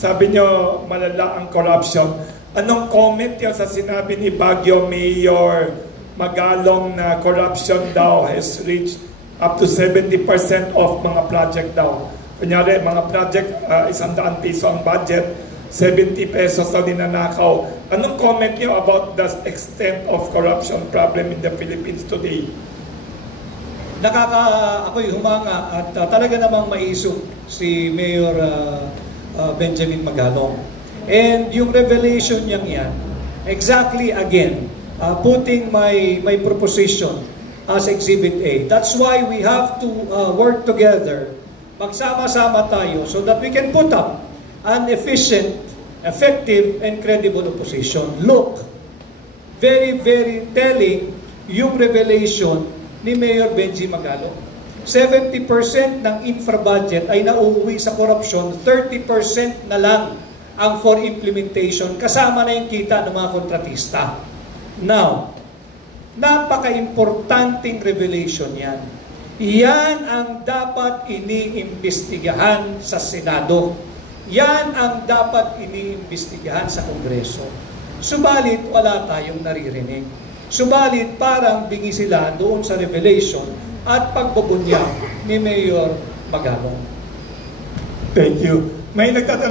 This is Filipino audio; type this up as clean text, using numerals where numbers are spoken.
sabi nyo malala ang corruption. Anong comment nyo sa sinabi ni Baguio Mayor Magalong na corruption daw has reached up to 70% of mga project daw? Kunyari, mga project, 100 piso ang budget, 70 pesos na dinanakaw. Anong comment nyo about the extent of corruption problem in the Philippines today? Ako'y humanga at talaga namang maisog si Mayor Benjamin Magalong. And yung revelation niyang yan, exactly again, putting my proposition as Exhibit A. That's why we have to work together, magsama-sama tayo so that we can put up an efficient, effective, and credible opposition. Look, very, very telling yung revelation ni Mayor Benji Magalong. 70% ng infra budget ay nauuwi sa korupsyon, 30% na lang ang for implementation, kasama na yung kita ng mga kontratista. Now, napaka-importanting revelation yan. Yan ang dapat iniimbestigahan sa Senado. Yan ang dapat iniimbestigahan sa Kongreso. Subalit, wala tayong naririnig. Subalit, parang bingi sila doon sa revelation at pagbubunyag ni Mayor Magalong. Thank you. May nagtatanong